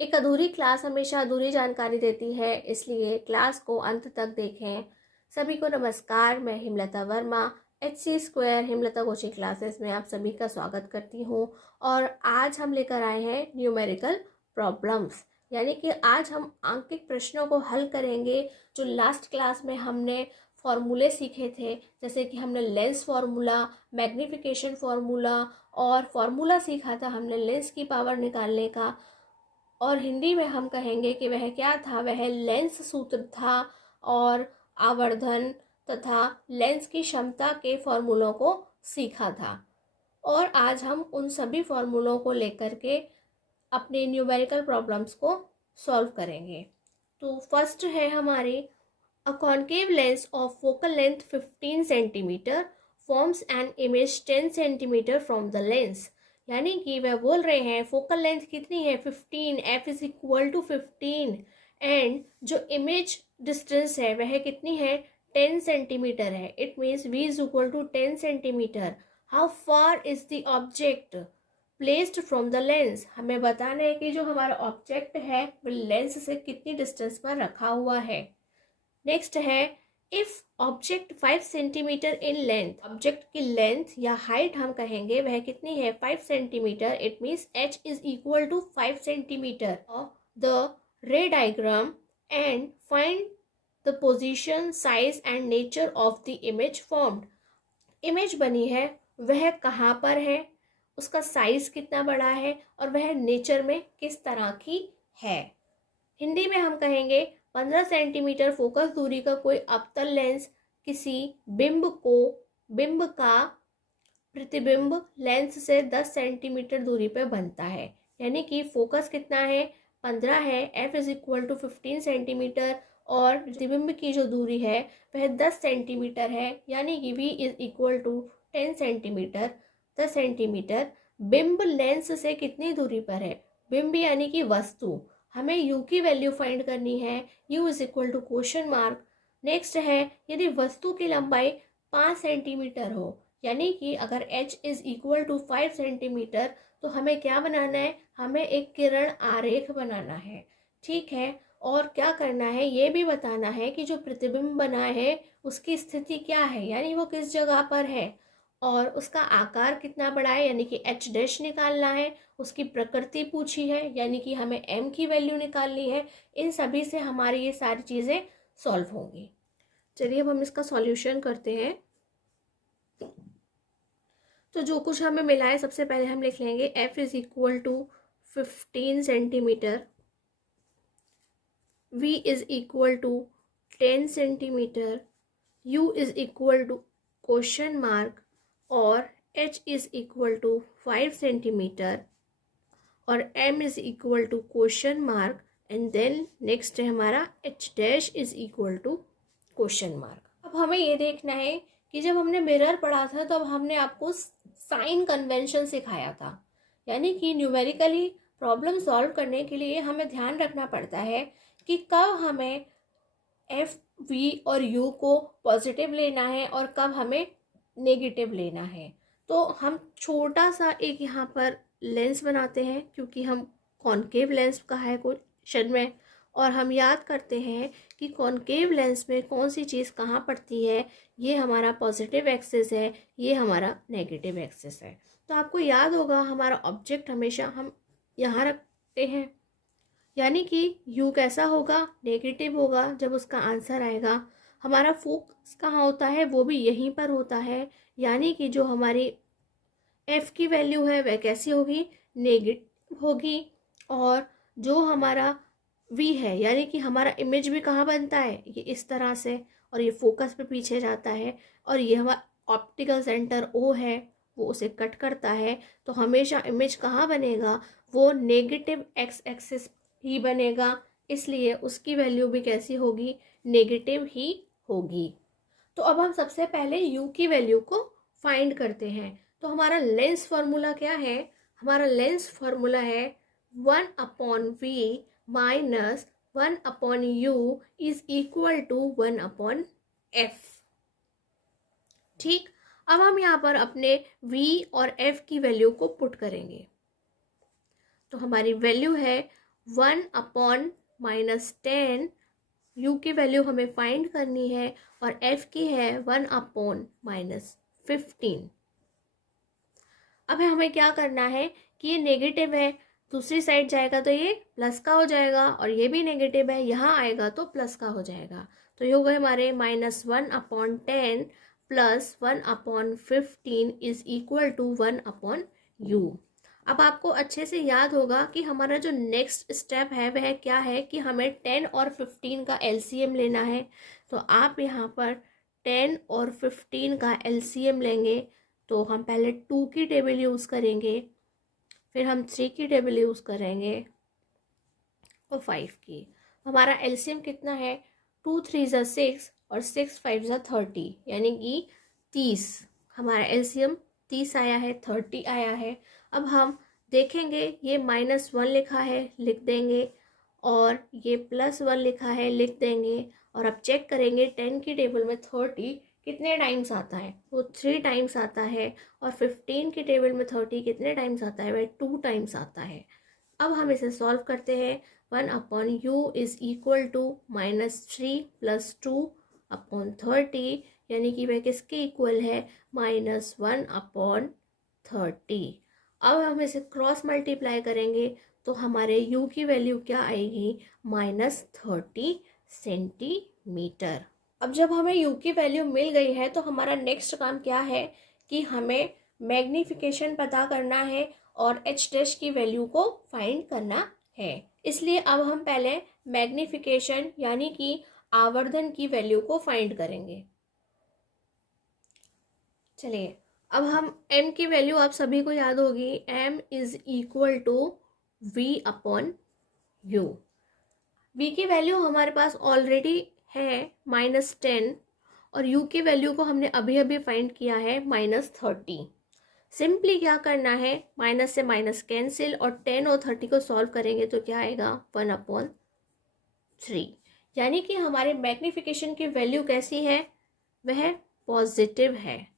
एक अधूरी क्लास हमेशा अधूरी जानकारी देती है, इसलिए क्लास को अंत तक देखें। सभी को नमस्कार, मैं Himlata Verma HC² Himlata coaching classes में आप सभी का स्वागत करती हूँ। और आज हम लेकर आए हैं न्यूमेरिकल प्रॉब्लम्स, यानी कि आज हम आंकिक प्रश्नों को हल करेंगे। जो लास्ट क्लास में हमने फॉर्मूले सीखे थे, जैसे कि हमने लेंस फार्मूला, मैग्नीफिकेशन फार्मूला और फार्मूला सीखा था हमने लेंस की पावर निकालने का, और हिंदी में हम कहेंगे कि वह क्या था, वह लेंस सूत्र था और आवर्धन तथा लेंस की क्षमता के फॉर्मूलों को सीखा था। और आज हम उन सभी फॉर्मूलों को लेकर के अपने न्यूमेरिकल प्रॉब्लम्स को सॉल्व करेंगे। तो फर्स्ट है हमारी, a concave lens of focal length 15 centimetre forms an image 10 centimetre from the lens. यानी कि वह बोल रहे हैं फोकल लेंथ कितनी है 15, f is equal to 15 and जो इमेज डिस्टेंस है वह कितनी है 10 सेंटीमीटर है। It means v is equal to 10 centimetre. How far is the object placed from the lens. हमें बताना है कि जो हमारा ऑब्जेक्ट है वो लेंस से कितनी डिस्टेंस पर रखा हुआ है। नेक्स्ट है, if object 5 centimetre in length, object की लेंथ या हाइट हम कहेंगे वह कितनी है 5 centimetre. It means h is equal to 5 centimetre. The ray diagram and find the position, size and nature of the image formed. Image बनी है वह कहाँ पर है, उसका साइज कितना बड़ा है और वह नेचर में किस तरह की है। हिंदी में हम कहेंगे 15 सेंटीमीटर फोकस दूरी का कोई अवतल लेंस किसी बिंब का प्रतिबिंब लेंस से 10 सेंटीमीटर दूरी पर बनता है। यानी कि फोकस कितना है 15 है, f is equal to 15 centimetre और प्रतिबिंब की जो दूरी है वह 10 सेंटीमीटर है। यानी कि v is equal to 10 centimetre. 10 centimetre बिंब लेंस से कितनी दूरी पर है, बिंब यानी कि वस्तु। हमें u की वैल्यू फाइंड करनी है, u is equal to question mark. Next है, यदि वस्तु की लंबाई 5 सेंटीमीटर हो, यानी कि अगर h is equal to 5 centimetre तो हमें क्या बनाना है, हमें एक किरण आरेख बनाना है। ठीक है, और क्या करना है ये भी बताना है कि जो प्रतिबिंब बना है उसकी स्थिति क्या है, यानी वो किस जगह पर है और उसका आकार कितना बड़ा है, यानी कि h डैश निकालना है। उसकी प्रकृति पूछी है, यानी कि हमें m की वैल्यू निकालनी है। इन सभी से हमारी ये सारी चीज़ें सॉल्व होंगी। चलिए अब हम इसका सॉल्यूशन करते हैं। तो जो कुछ हमें मिला है सबसे पहले हम लिख लेंगे f is equal to 15 centimetre, v is equal to 10 centimetre, u is equal to question mark और h is equal to 5 centimetre और m is equal to question mark and then next है हमारा h dash is equal to question mark. अब हमें ये देखना है कि जब हमने मिरर पढ़ा था तो अब हमने आपको साइन कन्वेंशन सिखाया था, यानी कि न्यूमेरिकली प्रॉब्लम सॉल्व करने के लिए हमें ध्यान रखना पड़ता है कि कब हमें f, v और u को पॉजिटिव लेना है और कब हमें नेगेटिव लेना है। तो हम छोटा सा एक यहाँ पर लेंस बनाते हैं, क्योंकि हम कॉन्केव लेंस का है क्वेश्चन में, और हम याद करते हैं कि कॉन्केव लेंस में कौन सी चीज़ कहाँ पड़ती है। ये हमारा पॉजिटिव एक्सिस है, ये हमारा नेगेटिव एक्सिस है। तो आपको याद होगा हमारा ऑब्जेक्ट हमेशा हम यहाँ रखते हैं, यानी कि u कैसा होगा, नेगेटिव होगा जब उसका आंसर आएगा। हमारा फोकस कहाँ होता है, वो भी यहीं पर होता है, यानी कि जो हमारी f की वैल्यू है वह कैसी होगी, नेगेटिव होगी। और जो हमारा v है, यानी कि हमारा इमेज भी कहाँ बनता है, ये इस तरह से, और ये फोकस पे पीछे जाता है, और ये हमारा ऑप्टिकल सेंटर O है, वो उसे कट करता है। तो हमेशा इमेज कहाँ बनेगा, वो नेगेटिव x एक्सिस ही बनेगा, इसलिए उसकी वैल्यू भी कैसी होगी, नेगेटिव ही होगी। तो अब हम सबसे पहले u की वैल्यू को फाइंड करते हैं। तो हमारा लेंस फार्मूला क्या है, हमारा लेंस फार्मूला है 1/v minus 1/u is equal to 1/f। ठीक, अब हम यहाँ पर अपने v और f की वैल्यू को पुट करेंगे। तो हमारी वैल्यू है 1/-10, u की वैल्यू हमें फाइंड करनी है और f की है 1/-15। अब हमें क्या करना है कि ये नेगेटिव है, दूसरी साइड जाएगा तो ये प्लस का हो जाएगा, और ये भी नेगेटिव है, यहाँ आएगा तो प्लस का हो जाएगा। तो ये हो गए हमारे -1/10 + 1/15 इज इक्वल टू 1/u। अब आपको अच्छे से याद होगा कि हमारा जो नेक्स्ट स्टेप है वह क्या है कि हमें 10 और 15 का एलसीएम लेना है। तो आप यहाँ पर 10 और 15 का एलसीएम लेंगे तो हम पहले 2 की टेबल यूज़ करेंगे, फिर हम 3 की टेबल यूज़ करेंगे और 5 की। हमारा एलसीएम कितना है, 2 3 ज़ा 6 और 6 5 ज़ा 30, यानी कि 30। हमारा एलसीएम 30 आया है, 30 आया है। अब हम देखेंगे ये -1 लिखा है, लिख देंगे, और ये +1 लिखा है, लिख देंगे। और अब चेक करेंगे 10 की टेबल में 30 कितने टाइम्स आता है, वो 3 टाइम्स आता है। और 15 की टेबल में 30 कितने टाइम्स आता है, वह 2 टाइम्स आता है। अब हम इसे सॉल्व करते हैं। 1/u इज इक्वल टू -3 + 2/30, यानी कि वह किसके इक्वल है, -1/30। अब हम इसे क्रॉस मल्टीप्लाई करेंगे तो हमारे u की वैल्यू क्या आएगी, -30 सेंटीमीटर। अब जब हमें u की वैल्यू मिल गई है तो हमारा नेक्स्ट काम क्या है कि हमें मैग्नीफिकेशन पता करना है और h' की वैल्यू को फाइंड करना है। इसलिए अब हम पहले मैग्नीफिकेशन यानी कि आवर्धन की वैल्यू को फाइंड करेंगे। चलिए, अब हम m की वैल्यू आप सभी को याद होगी, m is equal to v/u। v की वैल्यू हमारे पास ऑलरेडी है -10, और u की वैल्यू को हमने अभी अभी फाइंड किया है -30। सिंपली क्या करना है, माइनस से माइनस कैंसिल, और 10 और 30 को सॉल्व करेंगे तो क्या आएगा, 1/3। यानी कि हमारे मैग्नीफिकेशन की वैल्यू कैसी है, वह पॉजिटिव है।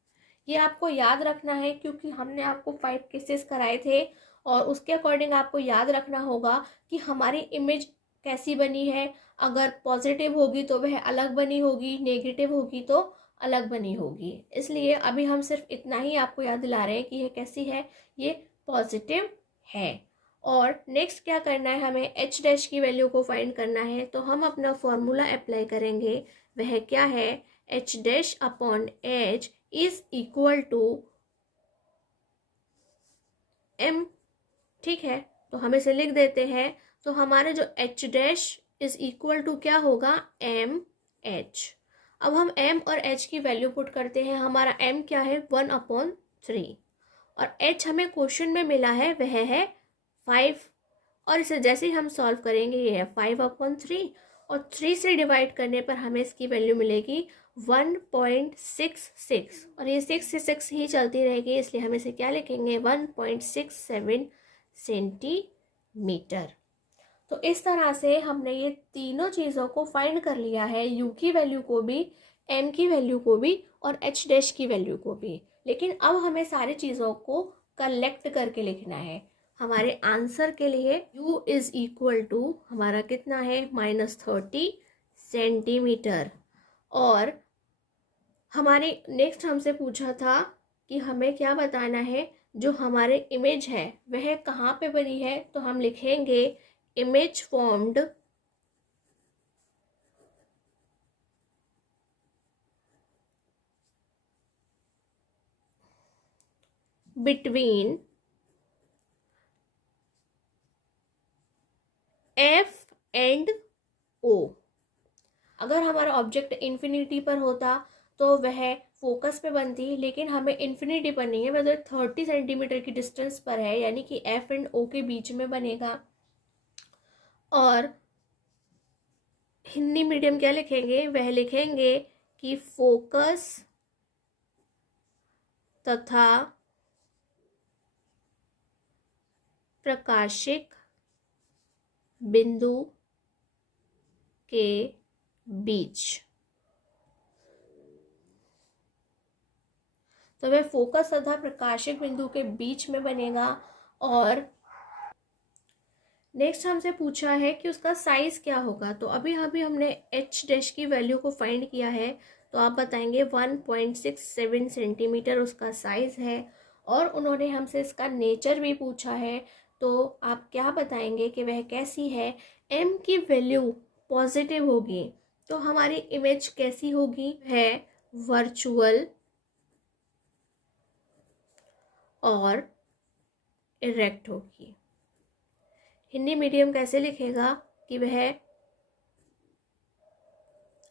ये आपको याद रखना है क्योंकि हमने आपको 5 केसेस कराए थे, और उसके अकॉर्डिंग आपको याद रखना होगा कि हमारी इमेज कैसी बनी है। अगर पॉजिटिव होगी तो वह अलग बनी होगी, नेगेटिव होगी तो अलग बनी होगी। इसलिए अभी हम सिर्फ इतना ही आपको याद दिला रहे हैं कि ये कैसी है, ये पॉजिटिव है। और नेक्स्ट क्या करना है, हमें h' की वैल्यू को फाइंड करना है। तो हम अपना फॉर्मूला अप्लाई करेंगे, वह क्या है, h'/h is equal to m। ठीक है, तो हम इसे लिख देते हैं। तो हमारे जो h' इज इक्वल टू क्या होगा, mh। अब हम m और h की वैल्यू पुट करते हैं। हमारा m क्या है, 1/3, और h हमें क्वेश्चन में मिला है वह है 5, और इसे जैसे ही हम सॉल्व करेंगे ये है 5/3, और 3 से डिवाइड करने पर हमें इसकी वैल्यू मिलेगी 1.66, और ये 6 से 6 ही चलती रहेगी, इसलिए हम इसे क्या लिखेंगे, 1.67 सेंटीमीटर। तो इस तरह से हमने ये तीनों चीज़ों को फाइंड कर लिया है, u की वैल्यू को भी, m की वैल्यू को भी, और h' की वैल्यू को भी। लेकिन अब हमें सारी चीज़ों को कलेक्ट करके लिखना है। हमारे आंसर के लिए u इज इक्वल टू हमारा कितना है, -30 सेंटीमीटर। और हमारे नेक्स्ट हमसे पूछा था कि हमें क्या बताना है, जो हमारे इमेज है वह कहाँ पे बनी है। तो हम लिखेंगे image formed between F and O। अगर हमारा ऑब्जेक्ट इन्फिनिटी पर होता तो वह फोकस पे बनती, लेकिन हमें इन्फिनिटी पर नहीं है, वह 30 सेंटीमीटर की डिस्टेंस पर है, यानी कि F एंड O के बीच में बनेगा। और हिंदी मीडियम क्या लिखेंगे, वह लिखेंगे कि फोकस तथा प्रकाशिक बिंदु के बीच। तो वह फोकस तथा प्रकाशिक बिंदु के बीच में बनेगा। और नेक्स्ट हमसे पूछा है कि उसका साइज़ क्या होगा। तो अभी अभी हमने एच डैश की वैल्यू को फाइंड किया है, तो आप बताएंगे 1.67 सेंटीमीटर उसका साइज़ है। और उन्होंने हमसे इसका नेचर भी पूछा है, तो आप क्या बताएंगे कि वह कैसी है। एम की वैल्यू पॉजिटिव होगी तो हमारी इमेज कैसी होगी, है वर्चुअल और इरेक्ट होगी। हिंदी मीडियम कैसे लिखेगा कि वह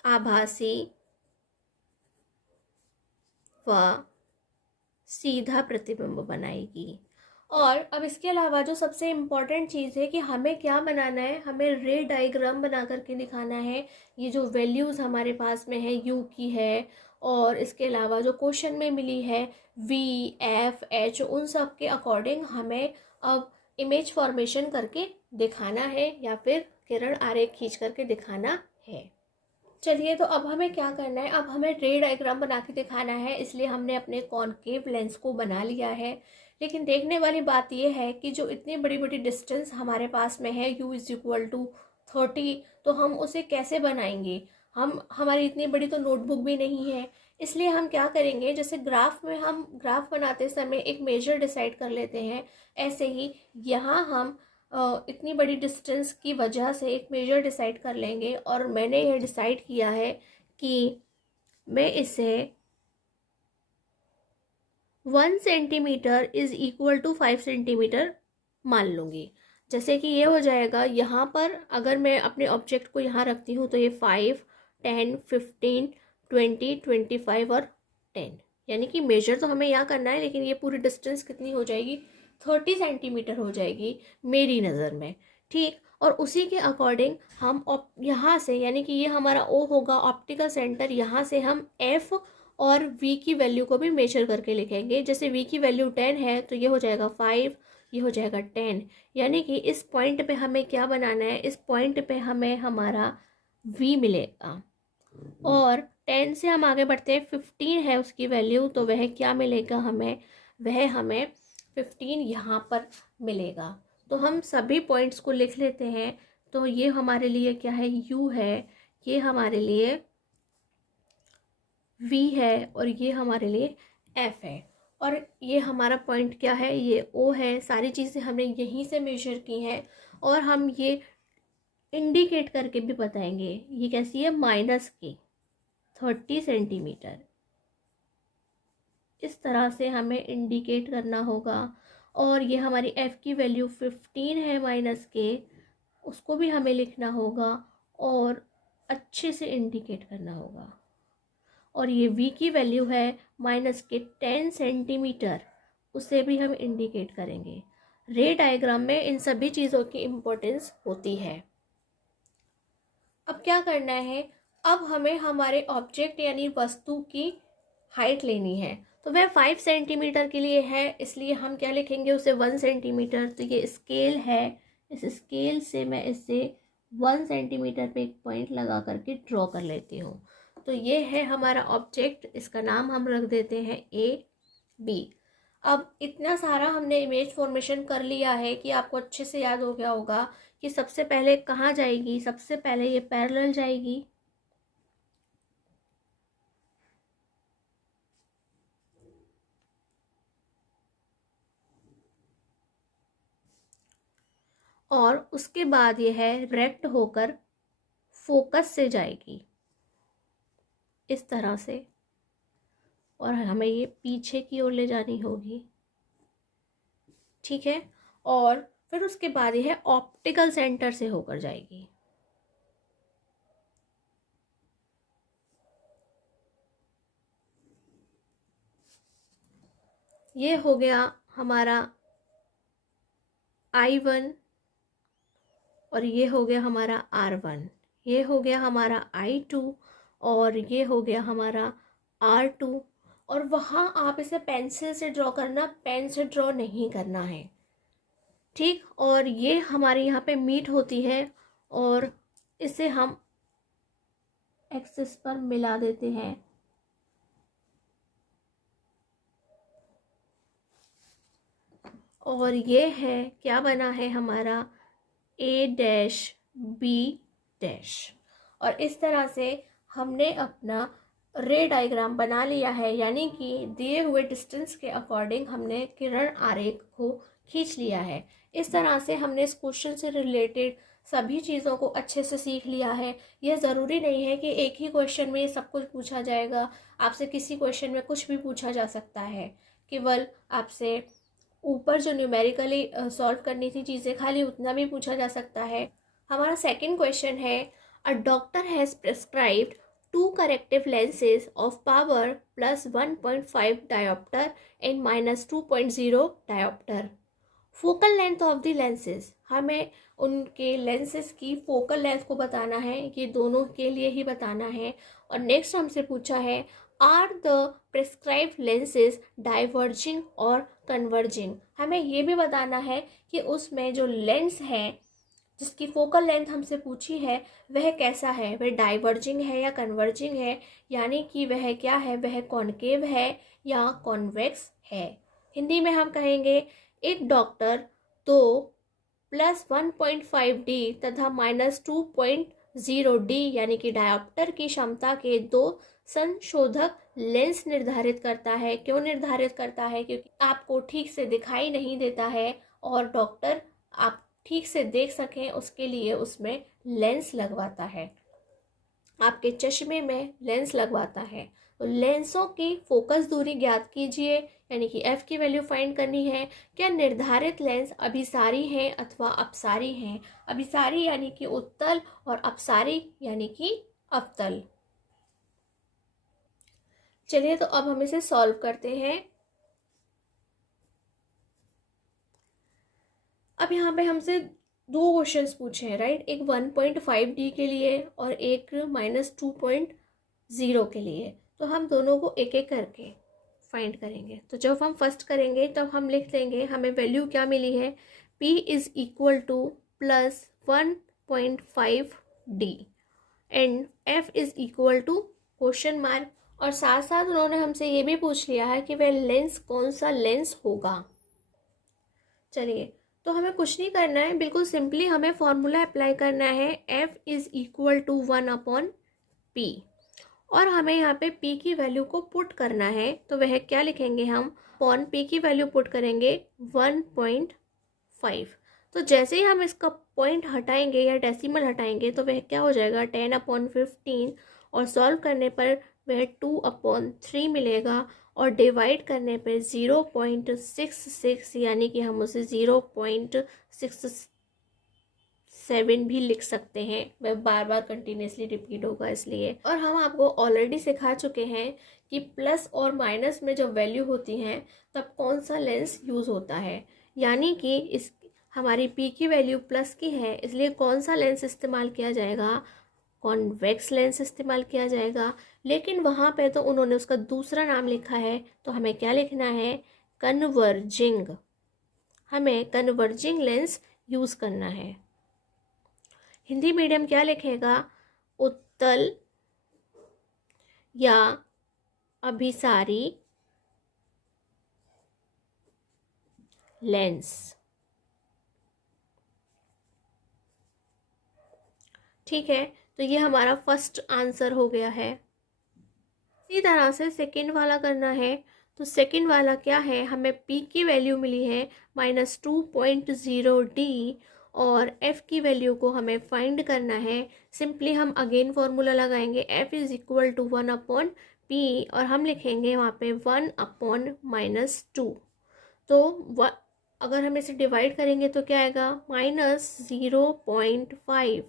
आभासी व सीधा प्रतिबिंब बनाएगी। और अब इसके अलावा जो सबसे इम्पॉर्टेंट चीज़ है कि हमें क्या बनाना है, हमें रे डायग्राम बना करके दिखाना है। ये जो वैल्यूज़ हमारे पास में है, यू की है, और इसके अलावा जो क्वेश्चन में मिली है वी एफ एच, उन सब के अकॉर्डिंग हमें अब इमेज फॉर्मेशन करके दिखाना है या फिर किरण आरेख खींच करके दिखाना है। चलिए, तो अब हमें क्या करना है, अब हमें रे डायग्राम बना के दिखाना है, इसलिए हमने अपने कॉनकेव लेंस को बना लिया है। लेकिन देखने वाली बात यह है कि जो इतनी बड़ी बड़ी डिस्टेंस हमारे पास में है u = 30, तो हम उसे कैसे बनाएंगे। हमारी इतनी बड़ी तो नोटबुक भी नहीं है। इसलिए हम क्या करेंगे, जैसे ग्राफ में हम ग्राफ बनाते समय एक मेजर डिसाइड कर लेते हैं, ऐसे ही यहाँ हम इतनी बड़ी डिस्टेंस की वजह से एक मेजर डिसाइड कर लेंगे। और मैंने ये डिसाइड किया है कि मैं इसे 1 centimetre is equal to 5 centimetre मान लूँगी। जैसे कि ये हो जाएगा, यहाँ पर अगर मैं अपने ऑब्जेक्ट को यहाँ रखती हूँ तो ये 5, 10, 15, 20, 25 और 10, यानी कि मेजर तो हमें यहाँ करना है, लेकिन ये पूरी डिस्टेंस कितनी हो जाएगी, 30 सेंटीमीटर हो जाएगी मेरी नज़र में। ठीक, और उसी के अकॉर्डिंग हम यहाँ से, यानी कि ये हमारा ओ होगा ऑप्टिकल सेंटर, यहाँ से हम एफ और v की वैल्यू को भी मेजर करके लिखेंगे। जैसे v की वैल्यू 10 है तो ये हो जाएगा 5, ये हो जाएगा 10, यानी कि इस पॉइंट पे हमें क्या बनाना है, इस पॉइंट पे हमें हमारा v मिलेगा। और 10 से हम आगे बढ़ते हैं, 15 है उसकी वैल्यू, तो वह क्या मिलेगा हमें, वह हमें 15 यहाँ पर मिलेगा। तो हम सभी पॉइंट्स को लिख लेते हैं। तो ये हमारे लिए क्या है, u है, ये हमारे लिए v है, और ये हमारे लिए f है, और ये हमारा पॉइंट क्या है, ये o है। सारी चीज़ें हमने यहीं से मेजर की हैं, और हम ये इंडिकेट करके भी बताएंगे। ये कैसी है, माइनस की 30 सेंटीमीटर, इस तरह से हमें इंडिकेट करना होगा। और ये हमारी f की वैल्यू 15 है माइनस के, उसको भी हमें लिखना होगा और अच्छे से इंडिकेट करना होगा। और ये v की वैल्यू है माइनस के 10 सेंटीमीटर, उसे भी हम इंडिकेट करेंगे। रे डायग्राम में इन सभी चीज़ों की इम्पोर्टेंस होती है। अब क्या करना है, अब हमें हमारे ऑब्जेक्ट यानी वस्तु की हाइट लेनी है। तो वह 5 सेंटीमीटर के लिए है, इसलिए हम क्या लिखेंगे उसे 1 सेंटीमीटर। तो ये स्केल है, इस स्केल से मैं इसे 1 सेंटीमीटर पे एक पॉइंट लगा करके ड्रॉ कर लेती हूँ। तो ये है हमारा ऑब्जेक्ट, इसका नाम हम रख देते हैं AB। अब इतना सारा हमने इमेज फॉर्मेशन कर लिया है कि आपको अच्छे से याद हो गया होगा कि सबसे पहले कहाँ जाएगी, सबसे पहले ये पैरेलल जाएगी, और उसके बाद ये है रेक्ट होकर फोकस से जाएगी इस तरह से, और हमें ये पीछे की ओर ले जानी होगी। ठीक है, और फिर उसके बाद ये है ऑप्टिकल सेंटर से होकर जाएगी। ये हो गया हमारा I1, और ये हो गया हमारा R1, ये हो गया हमारा I2, और ये हो गया हमारा R2। और वहाँ आप इसे पेंसिल से ड्रॉ करना, पेन से ड्रॉ नहीं करना है। ठीक, और ये हमारे यहाँ पे मीट होती है, और इसे हम एक्सिस पर मिला देते हैं। और ये है क्या बना है हमारा ए डैश बी डैश। और इस तरह से हमने अपना रे डायग्राम बना लिया है, यानी कि दिए हुए डिस्टेंस के अकॉर्डिंग हमने किरण आरेख को खींच लिया है। इस तरह से हमने इस क्वेश्चन से रिलेटेड सभी चीज़ों को अच्छे से सीख लिया है। यह ज़रूरी नहीं है कि एक ही क्वेश्चन में सब कुछ पूछा जाएगा। आपसे किसी क्वेश्चन में कुछ भी पूछा जा सकता है। केवल आपसे ऊपर जो न्यूमेरिकली सॉल्व करनी थी चीज़ें, खाली उतना भी पूछा जा सकता है। हमारा सेकंड क्वेश्चन है, a doctor has prescribed 2 corrective lenses of power +1.5 diopter and -2.0 diopter. Focal length of the lenses, हमें उनके लेंसेज की फोकल लेंथ को बताना है, ये दोनों के लिए ही बताना है। और नेक्स्ट हमसे पूछा है, are the prescribed lenses diverging और कन्वर्जिंग। हमें ये भी बताना है कि उसमें जो लेंस है जिसकी फोकल लेंथ हमसे पूछी है वह कैसा है, वह डाइवर्जिंग है या कन्वर्जिंग है, यानी कि वह क्या है, वह कॉनकेव है या कॉन्वेक्स है। हिंदी में हम कहेंगे, एक डॉक्टर तो +1.5D तथा -2.0D यानी कि डायोप्टर की क्षमता के 2 संशोधक लेंस निर्धारित करता है। क्यों निर्धारित करता है? क्योंकि आपको ठीक से दिखाई नहीं देता है और डॉक्टर आप ठीक से देख सकें उसके लिए उसमें लेंस लगवाता है, आपके चश्मे में लेंस लगवाता है। तो लेंसों की फोकस दूरी ज्ञात कीजिए, यानी कि f की वैल्यू फाइंड करनी है। क्या निर्धारित लेंस अभिसारी हैं अथवा अपसारी हैं? अभिसारी यानी कि उत्तल और अपसारी यानी कि अवतल। चलिए तो अब हम इसे सॉल्व करते हैं। अब यहाँ पे हमसे 2 क्वेश्चंस पूछे हैं, राइट। एक 1.5D के लिए और एक -2.0 के लिए। तो हम दोनों को एक एक करके फाइंड करेंगे। तो जब हम फर्स्ट करेंगे तब हम लिख लेंगे, हमें वैल्यू क्या मिली है, P is equal to +1.5D and F is equal to question mark. और साथ साथ उन्होंने हमसे ये भी पूछ लिया है कि वह लेंस कौन सा लेंस होगा। चलिए, तो हमें कुछ नहीं करना है, बिल्कुल सिंपली हमें फॉर्मूला अप्लाई करना है, F is equal to 1/P। और हमें यहाँ पे P की वैल्यू को पुट करना है। तो वह क्या लिखेंगे, हम अपॉन P की वैल्यू पुट करेंगे 1.5। तो जैसे ही हम इसका पॉइंट हटाएंगे या डेसिमल हटाएंगे तो वह क्या हो जाएगा, 10/15। और सॉल्व करने पर वह 2/3 मिलेगा और डिवाइड करने पे 0.66 यानी कि हम उसे 0.67 भी लिख सकते हैं। वह बार बार कंटिन्यूसली रिपीट होगा इसलिए। और हम आपको ऑलरेडी सिखा चुके हैं कि प्लस और माइनस में जो वैल्यू होती हैं तब कौन सा लेंस यूज़ होता है, यानी कि इस हमारी P की वैल्यू प्लस की है, इसलिए कौन सा लेंस इस्तेमाल किया जाएगा, कॉन्वेक्स लेंस इस्तेमाल किया जाएगा। लेकिन वहाँ पे तो उन्होंने उसका दूसरा नाम लिखा है, तो हमें क्या लिखना है, कन्वर्जिंग। हमें कन्वर्जिंग लेंस यूज़ करना है। हिंदी मीडियम क्या लिखेगा, उत्तल या अभिसारी लेंस। ठीक है, तो ये हमारा फर्स्ट आंसर हो गया है। इसी तरह से सेकंड वाला करना है। तो सेकंड वाला क्या है, हमें P की वैल्यू मिली है -2.0D और F की वैल्यू को हमें फाइंड करना है। सिंपली हम अगेन फॉर्मूला लगाएंगे, F is equal to 1/P और हम लिखेंगे वहाँ पे 1/-2। तो अगर हम इसे डिवाइड करेंगे तो क्या आएगा, -0.5।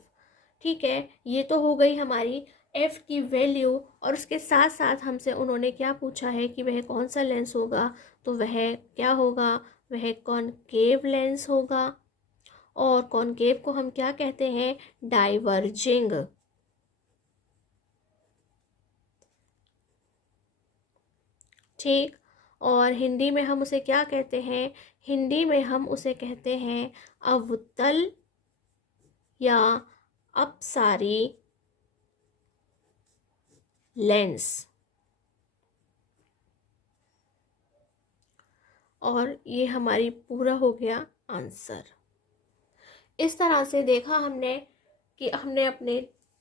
ठीक है, ये तो हो गई हमारी F की वैल्यू। और उसके साथ साथ हमसे उन्होंने क्या पूछा है कि वह कौन सा लेंस होगा, तो वह क्या होगा, वह कॉनकेव लेंस होगा। और कॉनकेव को हम क्या कहते हैं, डाइवर्जिंग। ठीक, और हिंदी में हम उसे क्या कहते हैं, हिंदी में हम उसे कहते हैं अवतल या अपसारी लेंस। और ये हमारी पूरा हो गया आंसर। इस तरह से देखा हमने कि हमने अपने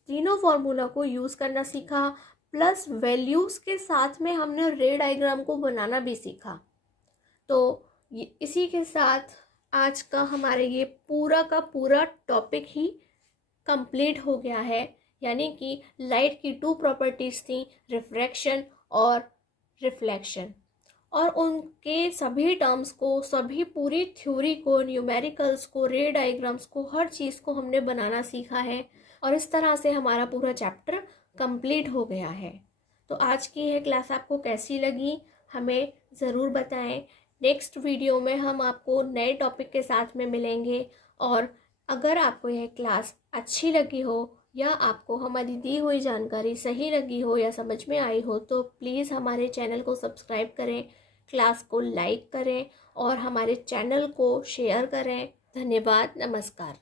तीनों फार्मूला को यूज़ करना सीखा, प्लस वैल्यूज़ के साथ में हमने रे डायग्राम को बनाना भी सीखा। तो इसी के साथ आज का हमारे ये पूरा का पूरा टॉपिक ही कंप्लीट हो गया है। यानी कि लाइट की 2 प्रॉपर्टीज़ थी, रिफ्रैक्शन और रिफ्लेक्शन, और उनके सभी टर्म्स को, सभी पूरी थ्योरी को, न्यूमेरिकल्स को, रे डायग्राम्स को, हर चीज़ को हमने बनाना सीखा है। और इस तरह से हमारा पूरा चैप्टर कंप्लीट हो गया है। तो आज की यह क्लास आपको कैसी लगी हमें ज़रूर बताएं। नेक्स्ट वीडियो में हम आपको नए टॉपिक के साथ में मिलेंगे। और अगर आपको यह क्लास अच्छी लगी हो या आपको हमारी दी हुई जानकारी सही लगी हो या समझ में आई हो तो प्लीज़ हमारे चैनल को सब्सक्राइब करें, क्लास को लाइक करें और हमारे चैनल को शेयर करें। धन्यवाद। नमस्कार।